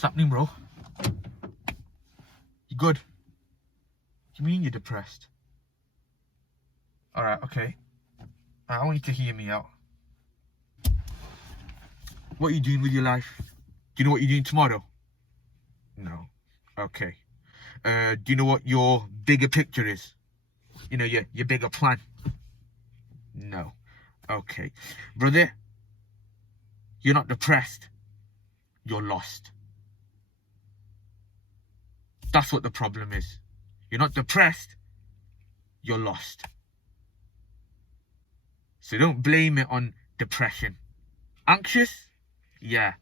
What's happening, bro? You good? What do you mean you're depressed? Alright, okay. I want you to hear me out. What are you doing with your life? Do you know what you're doing tomorrow? No. Okay. Do you know what your bigger picture is? You know, your bigger plan? No. Okay. Brother, you're not depressed. You're lost. That's what the problem is. You're not depressed. You're lost. So don't blame it on depression. Anxious? Yeah.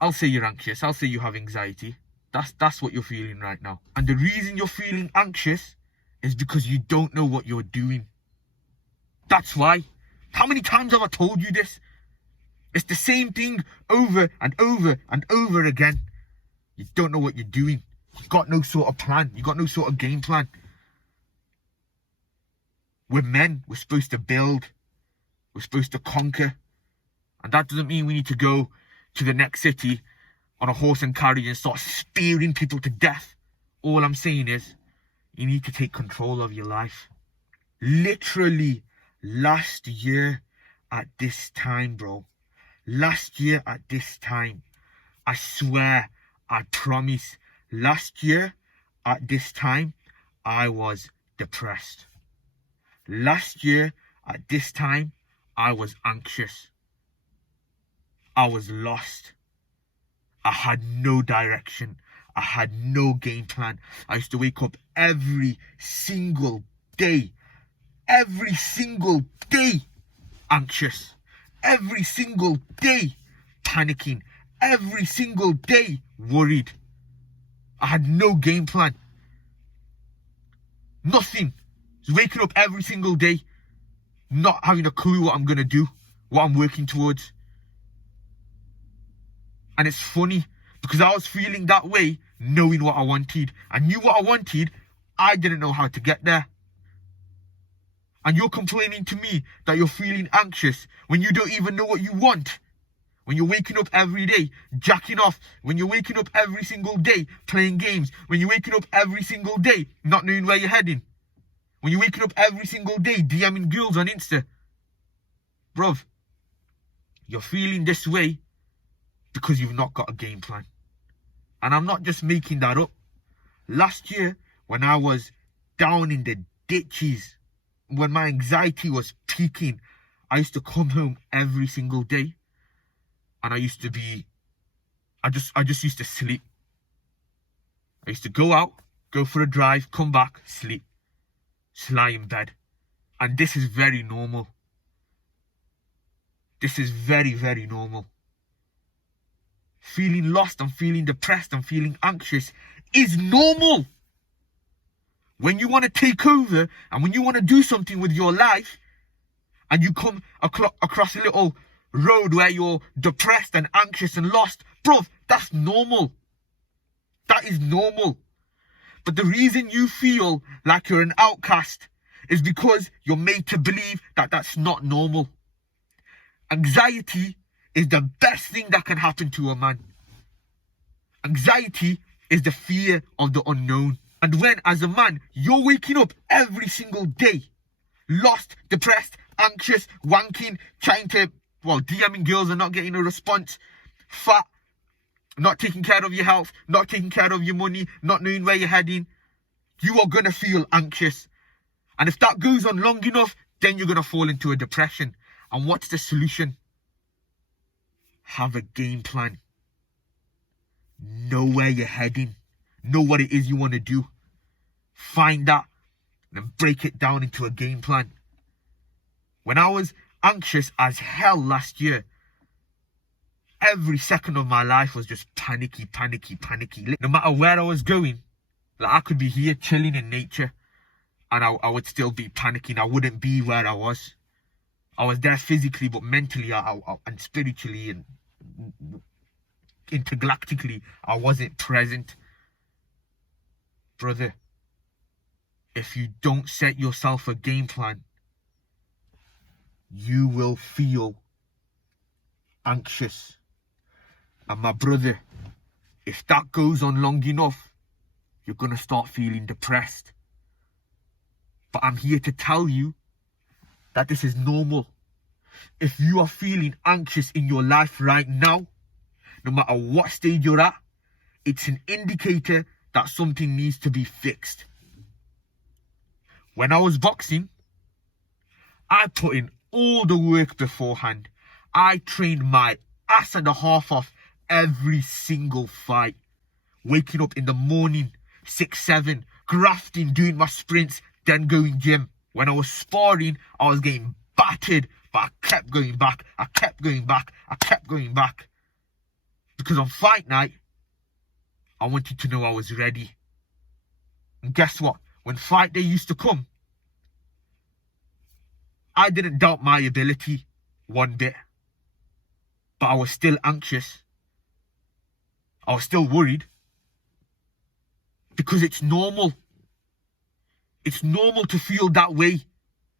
I'll say you're anxious. I'll say you have anxiety. That's what you're feeling right now. And the reason you're feeling anxious is because you don't know what you're doing. That's why. How many times have I told you this? It's the same thing over and over and over again. You don't know what you're doing. You've got no sort of plan. You've got no sort of game plan. We're men. We're supposed to build. We're supposed to conquer. And that doesn't mean we need to go to the next city on a horse and carriage and start spearing people to death. All I'm saying is, you need to take control of your life. Literally, last year at this time, bro. Last year at this time. I swear, I promise. Last year at this time, I was depressed. Last year at this time, I was anxious. I was lost. I had no direction. I had no game plan. I used to wake up every single day. Every single day anxious. Every single day panicking. Every single day worried. I had no game plan. Nothing. Just waking up every single day, not having a clue what I'm going to do, what I'm working towards. And it's funny because I was feeling that way, knowing what I wanted. I knew what I wanted. I didn't know how to get there. And you're complaining to me that you're feeling anxious when you don't even know what you want. When you're waking up every day, jacking off. When you're waking up every single day, playing games. When you're waking up every single day, not knowing where you're heading. When you're waking up every single day, DMing girls on Insta. Bruv, you're feeling this way because you've not got a game plan. And I'm not just making that up. Last year, when I was down in the ditches, when my anxiety was peaking, I used to come home every single day. And I just used to sleep. I used to go out, go for a drive, come back, sleep. Just lie in bed. And this is very normal. This is very, very normal. Feeling lost and feeling depressed and feeling anxious is normal. When you want to take over and when you want to do something with your life and you come across a little road where you're depressed and anxious and lost, bro, that's normal. That is normal. But the reason you feel like you're an outcast is because you're made to believe that that's not normal. Anxiety is the best thing that can happen to a man. Anxiety is the fear of the unknown. And when, as a man, you're waking up every single day, lost, depressed, anxious, wanking, trying to, DMing girls and not getting a response, fat, not taking care of your health, not taking care of your money, not knowing where you're heading, you are going to feel anxious. And if that goes on long enough, then you're going to fall into a depression. And what's the solution? Have a game plan. Know where you're heading. Know what it is you want to do. Find that and then break it down into a game plan. When I was anxious as hell last year, every second of my life was just panicky. No matter where I was going, like I could be here chilling in nature and I would still be panicking. I wouldn't be where I was. I was there physically, but mentally and spiritually and intergalactically, I wasn't present. Brother, if you don't set yourself a game plan, you will feel anxious. And my brother, If that goes on long enough, you're going to start feeling depressed. But I'm here to tell you that this is normal. If you are feeling anxious in your life right now, no matter what stage you're at, it's an indicator that something needs to be fixed. When I was boxing, I put in all the work beforehand. I trained my ass and a half off every single fight. Waking up in the morning, 6, 7, grafting, doing my sprints, then going gym. When I was sparring, I was getting battered, but I kept going back. I kept going back. Because on fight night, I wanted to know I was ready. And guess what? When fight day used to come, I didn't doubt my ability one bit. But I was still anxious. I was still worried. Because it's normal. It's normal to feel that way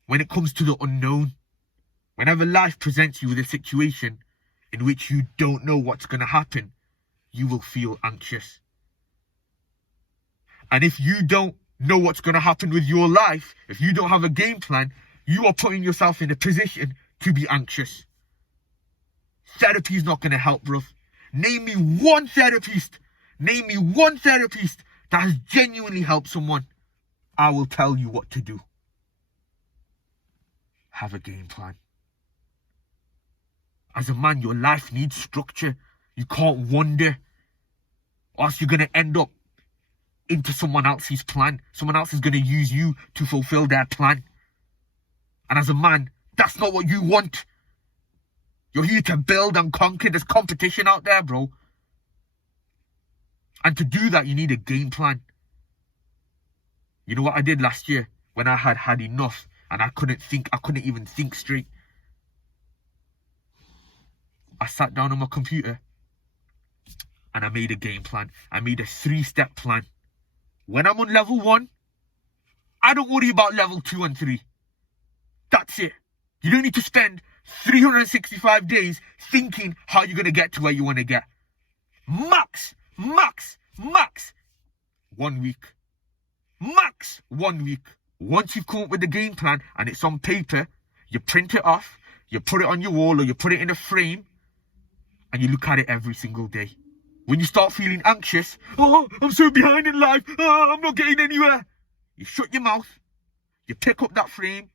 when it comes to the unknown. Whenever life presents you with a situation in which you don't know what's going to happen, you will feel anxious. And if you don't know what's going to happen with your life, if you don't have a game plan, you are putting yourself in a position to be anxious. Therapy is not going to help, bruv. Name me one therapist that has genuinely helped someone. I will tell you what to do. Have a game plan. As a man, your life needs structure. You can't wander, or else you're going to end up into someone else's plan. Someone else is going to use you to fulfill their plan. And as a man, that's not what you want. You're here to build and conquer. There's competition out there, bro. And to do that, you need a game plan. You know what I did last year when I had enough and I couldn't even think straight? I sat down on my computer and I made a game plan. I made a 3-step plan. When I'm on level 1, I don't worry about level 2 and 3. That's it. You don't need to spend 365 days thinking how you're going to get to where you want to get. Max 1 week. Max 1 week. Once you've come up with the game plan and it's on paper, you print it off, you put it on your wall or you put it in a frame, and you look at it every single day. When you start feeling anxious, oh, I'm so behind in life, oh, I'm not getting anywhere, you shut your mouth, you pick up that frame,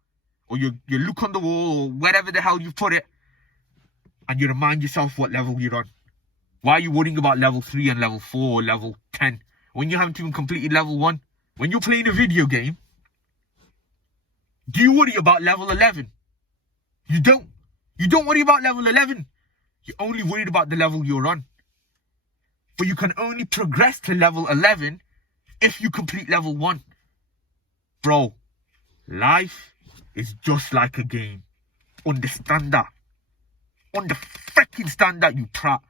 or you look on the wall or wherever the hell you put it, and you remind yourself what level you're on. Why are you worrying about level 3 and level 4 or level 10 when you haven't even completed level 1? When you're playing a video game, do you worry about level 11? You don't. You don't worry about level 11. You're only worried about the level you're on. But you can only progress to level 11 if you complete level 1. Bro, life is just like a game. Understand that. Understand that, you prat.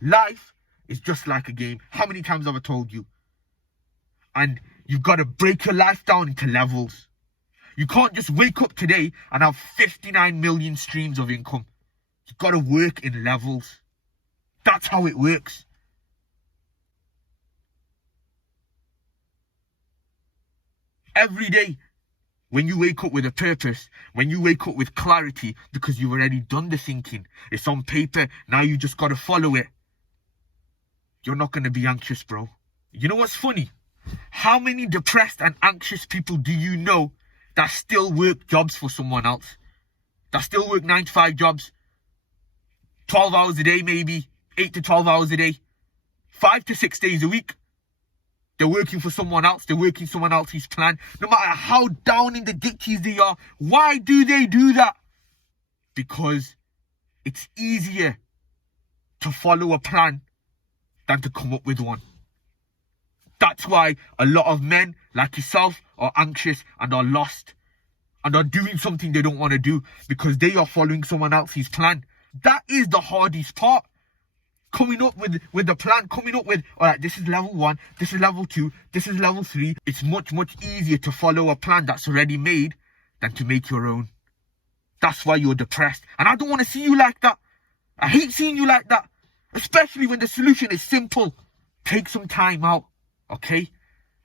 Life is just like a game. How many times have I told you? And you've got to break your life down into levels. You can't just wake up today and have 59 million streams of income. You've got to work in levels. That's how it works. Every day, when you wake up with a purpose, when you wake up with clarity, because you've already done the thinking, it's on paper, now you just got to follow it. You're not going to be anxious, bro. You know what's funny? How many depressed and anxious people do you know that still work jobs for someone else? That still work 9 to 5 jobs? 12 hours a day maybe, 8 to 12 hours a day, 5 to 6 days a week. They're working for someone else. They're working someone else's plan. No matter how down in the ditches they are. Why do they do that? Because it's easier to follow a plan than to come up with one. That's why a lot of men like yourself are anxious and are lost and are doing something they don't want to do because they are following someone else's plan. That is the hardest part. Coming up with the plan, coming up with, all right, this is level 1, this is level 2, this is level 3. It's much, much easier to follow a plan that's already made than to make your own. That's why you're depressed. And I don't want to see you like that. I hate seeing you like that. Especially when the solution is simple. Take some time out, okay?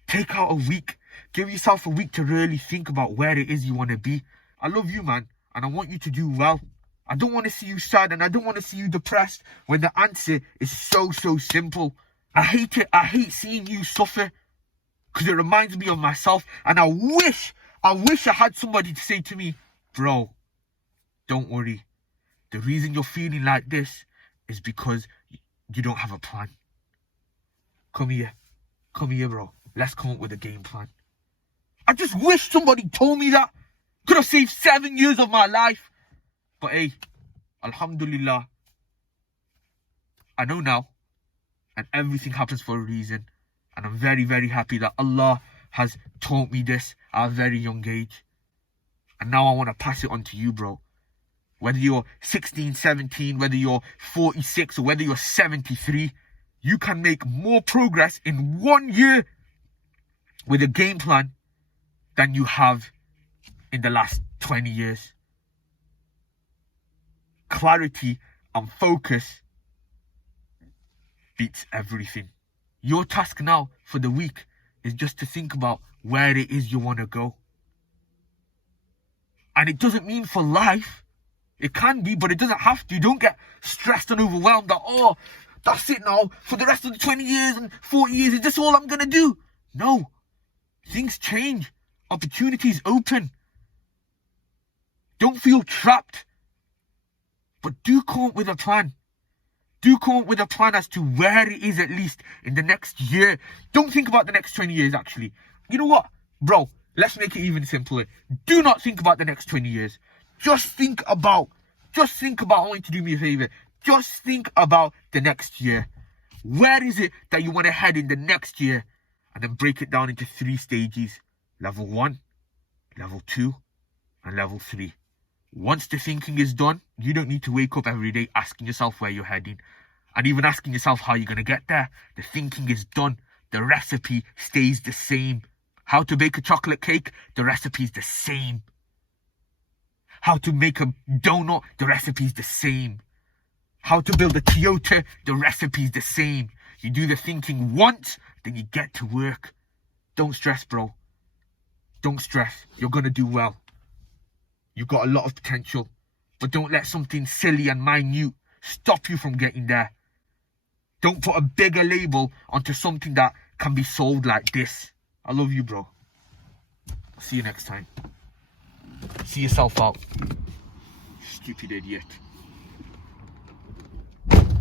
Take out a week. Give yourself a week to really think about where it is you want to be. I love you, man, and I want you to do well. I don't want to see you sad, and I don't want to see you depressed when the answer is so simple. I hate it. I hate seeing you suffer because it reminds me of myself, and I wish I had somebody to say to me, bro, don't worry. The reason you're feeling like this is because you don't have a plan. Come here, bro. Let's come up with a game plan. I just wish somebody told me that. Could have saved 7 years of my life. But hey, alhamdulillah, I know now, and everything happens for a reason. And I'm very, very happy that Allah has taught me this at a very young age. And now I want to pass it on to you, bro. Whether you're 16, 17, whether you're 46, or whether you're 73, you can make more progress in 1 year with a game plan than you have in the last 20 years. Clarity and focus beats everything. Your task now for the week is just to think about where it is you want to go. And it doesn't mean for life. It can be, but it doesn't have to. You don't get stressed and overwhelmed that, oh, that's it now. For the rest of the 20 years and 40 years, is this all I'm going to do? No. Things change. Opportunities open. Don't feel trapped. But do come up with a plan. Do come up with a plan as to where it is at least in the next year. Don't think about the next 20 years, actually. You know what? Bro, let's make it even simpler. Do not think about the next 20 years. Just think about, I want you to do me a favor. Just think about the next year. Where is it that you want to head in the next year? And then break it down into 3 stages. Level 1, level 2, and level 3. Once the thinking is done, you don't need to wake up every day asking yourself where you're heading. And even asking yourself how you're going to get there. The thinking is done. The recipe stays the same. How to bake a chocolate cake? The recipe is the same. How to make a donut? The recipe is the same. How to build a Toyota? The recipe is the same. You do the thinking once, then you get to work. Don't stress, bro. Don't stress. You're going to do well. You've got a lot of potential. But don't let something silly and minute stop you from getting there. Don't put a bigger label onto something that can be sold like this. I love you, bro. See you next time. See yourself out. Stupid idiot.